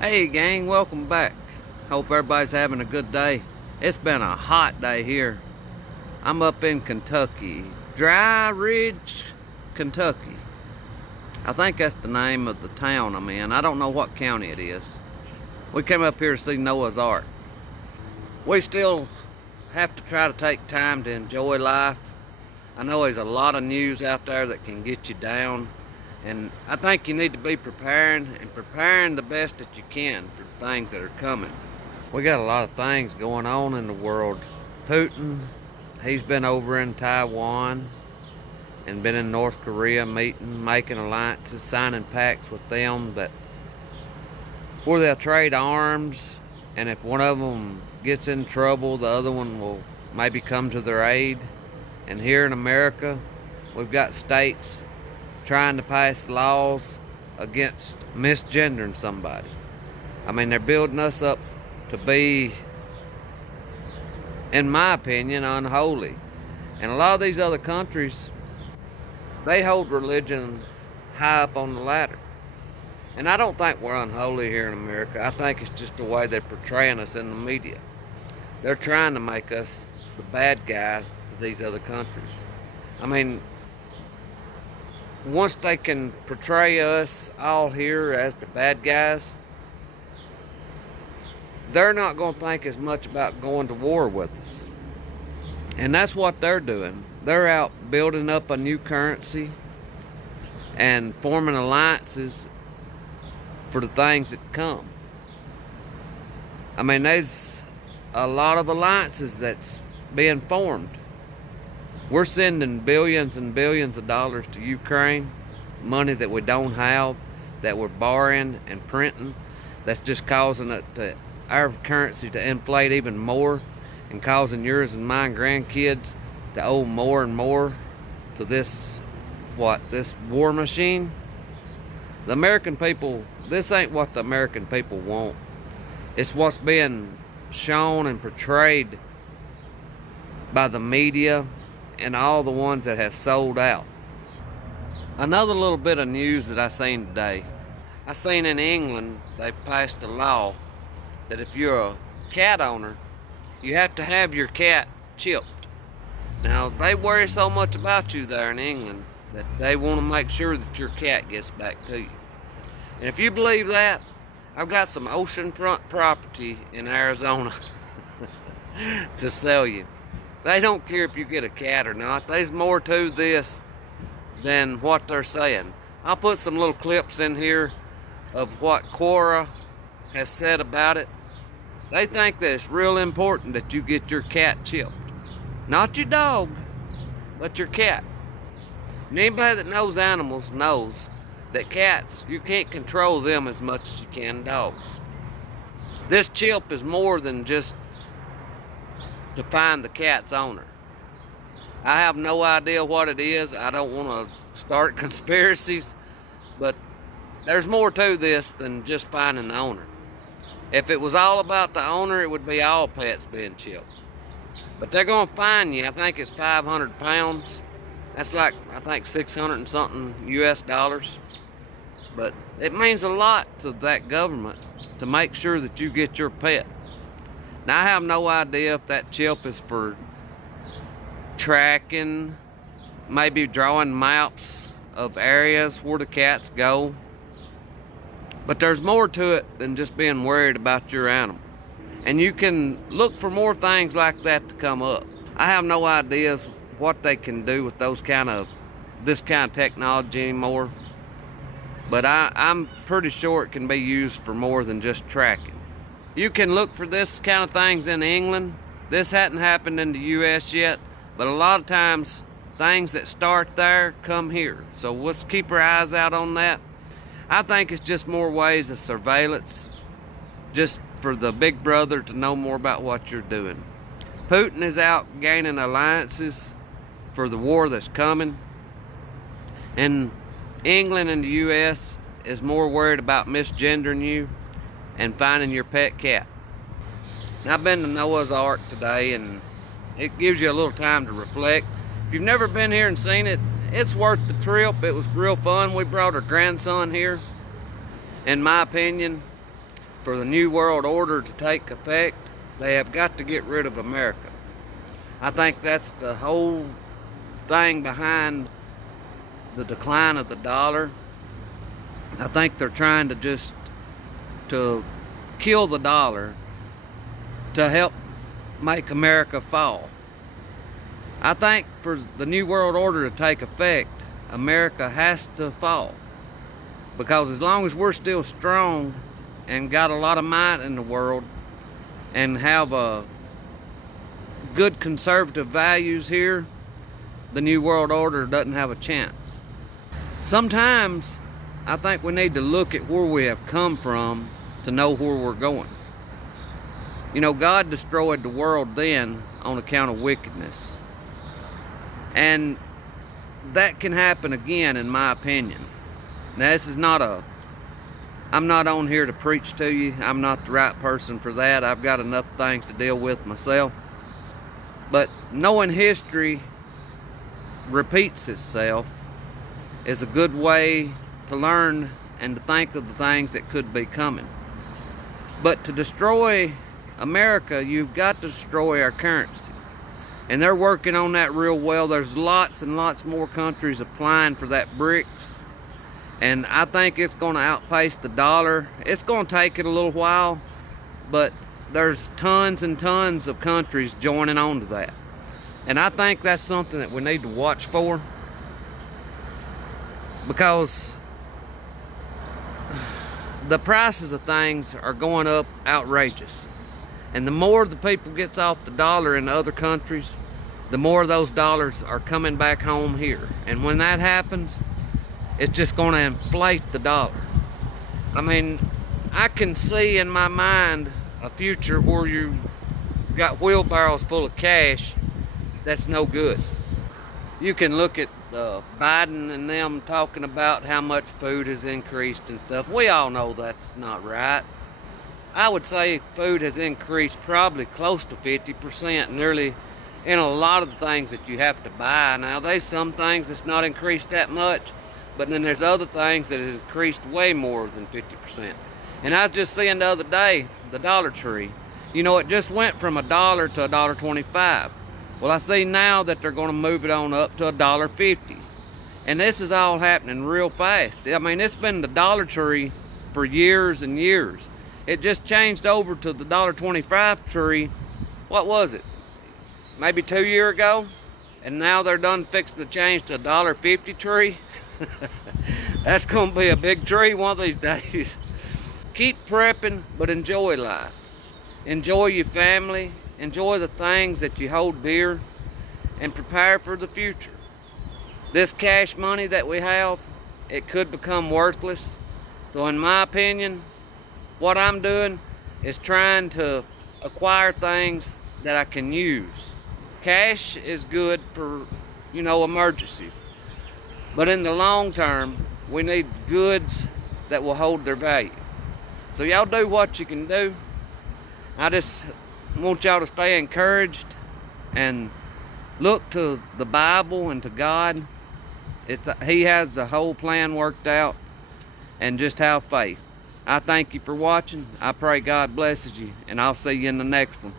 Hey gang, welcome back. Hope everybody's having a good day. It's been a hot day here. I'm up in Kentucky, Dry Ridge, Kentucky. I think that's the name of the town I'm in. I don't know what county it is. We came up here to see Noah's Ark. We still have to try to take time to enjoy life. I know there's a lot of news out there that can get you down. And I think you need to be preparing the best that you can for things that are coming. We got a lot of things going on in the world. Putin, he's been over in Taiwan and been in North Korea meeting, making alliances, signing pacts with them where they'll trade arms, and if one of them gets in trouble, the other one will maybe come to their aid. And here in America, we've got states trying to pass laws against misgendering somebody. I mean, they're building us up to be, in my opinion, unholy. And a lot of these other countries, they hold religion high up on the ladder. And I don't think we're unholy here in America. I think it's just the way they're portraying us in the media. They're trying to make us the bad guys of these other countries. I mean, once they can portray us all here as the bad guys, they're not going to think as much about going to war with us. And that's what they're doing. They're out building up a new currency and forming alliances for the things that come. I mean, there's a lot of alliances that's being formed. We're sending billions and billions of dollars to Ukraine, money that we don't have, that we're borrowing and printing. That's just causing our currency to inflate even more and causing yours and mine grandkids to owe more and more to this war machine. The American people, this ain't what the American people want. It's what's being shown and portrayed by the media and all the ones that has sold out. Another little bit of news that I seen today. I seen in England they passed a law that if you're a cat owner, you have to have your cat chipped. Now, they worry so much about you there in England that they want to make sure that your cat gets back to you. And if you believe that, I've got some oceanfront property in Arizona to sell you. They don't care if you get a cat or not. There's more to this than what they're saying. I'll put some little clips in here of what Quora has said about it. They think that it's real important that you get your cat chipped. Not your dog, but your cat. And anybody that knows animals knows that cats, you can't control them as much as you can dogs. This chip is more than just to find the cat's owner. I have no idea what it is. I don't want to start conspiracies, but there's more to this than just finding the owner. If it was all about the owner, it would be all pets being chipped. But they're going to fine you. I think it's 500 pounds. That's like, I think 600 and something US dollars. But it means a lot to that government to make sure that you get your pet. Now, I have no idea if that chip is for tracking, maybe drawing maps of areas where the cats go. But there's more to it than just being worried about your animal. And you can look for more things like that to come up. I have no ideas what they can do with this kind of technology anymore. But I'm pretty sure it can be used for more than just tracking. You can look for this kind of things in England. This hadn't happened in the US yet, but a lot of times things that start there come here. So let's keep our eyes out on that. I think it's just more ways of surveillance, just for the big brother to know more about what you're doing. Putin is out gaining alliances for the war that's coming. And England and the US is more worried about misgendering you and finding your pet cat. Now, I've been to Noah's Ark today, and it gives you a little time to reflect. If you've never been here and seen it, it's worth the trip. It was real fun. We brought our grandson here. In my opinion, for the New World Order to take effect, they have got to get rid of America. I think that's the whole thing behind the decline of the dollar. I think they're trying to kill the dollar to help make America fall. I think for the New World Order to take effect, America has to fall. Because as long as we're still strong and got a lot of might in the world and have good conservative values here, the New World Order doesn't have a chance. Sometimes I think we need to look at where we have come from to know where we're going. You know, God destroyed the world then on account of wickedness. And that can happen again, in my opinion. Now, I'm not on here to preach to you. I'm not the right person for that. I've got enough things to deal with myself. But knowing history repeats itself is a good way to learn and to think of the things that could be coming. But to destroy America, you've got to destroy our currency. And they're working on that real well. There's lots and lots more countries applying for that BRICS. And I think it's going to outpace the dollar. It's going to take it a little while, but there's tons and tons of countries joining on to that. And I think that's something that we need to watch for, because the prices of things are going up outrageous. And the more the people gets off the dollar in other countries, the more those dollars are coming back home here. And when that happens, it's just going to inflate the dollar. I mean, I can see in my mind a future where you got wheelbarrows full of cash that's no good. You can look at Biden and them talking about how much food has increased and stuff. We all know that's not right. I would say food has increased probably close to 50%, nearly in a lot of the things that you have to buy. Now, there's some things that's not increased that much, but then there's other things that has increased way more than 50%. And I was just seeing the other day, the Dollar Tree. You know, it just went from $1 to $1.25. Well, I see now that they're going to move it on up to $1.50. And this is all happening real fast. I mean, it's been the Dollar Tree for years and years. It just changed over to the $1.25 tree, what was it, maybe 2 years ago? And now they're done fixing to change to a $1.50 tree. That's going to be a big tree one of these days. Keep prepping, but enjoy life. Enjoy your family. Enjoy the things that you hold dear, and prepare for the future. This cash money that we have, it could become worthless. So in my opinion, what I'm doing is trying to acquire things that I can use. Cash is good for, you know, emergencies. But in the long term, we need goods that will hold their value. So y'all do what you can do. I just want y'all to stay encouraged and look to the Bible and to God. He has the whole plan worked out, and just have faith. I thank you for watching. I pray God blesses you, and I'll see you in the next one.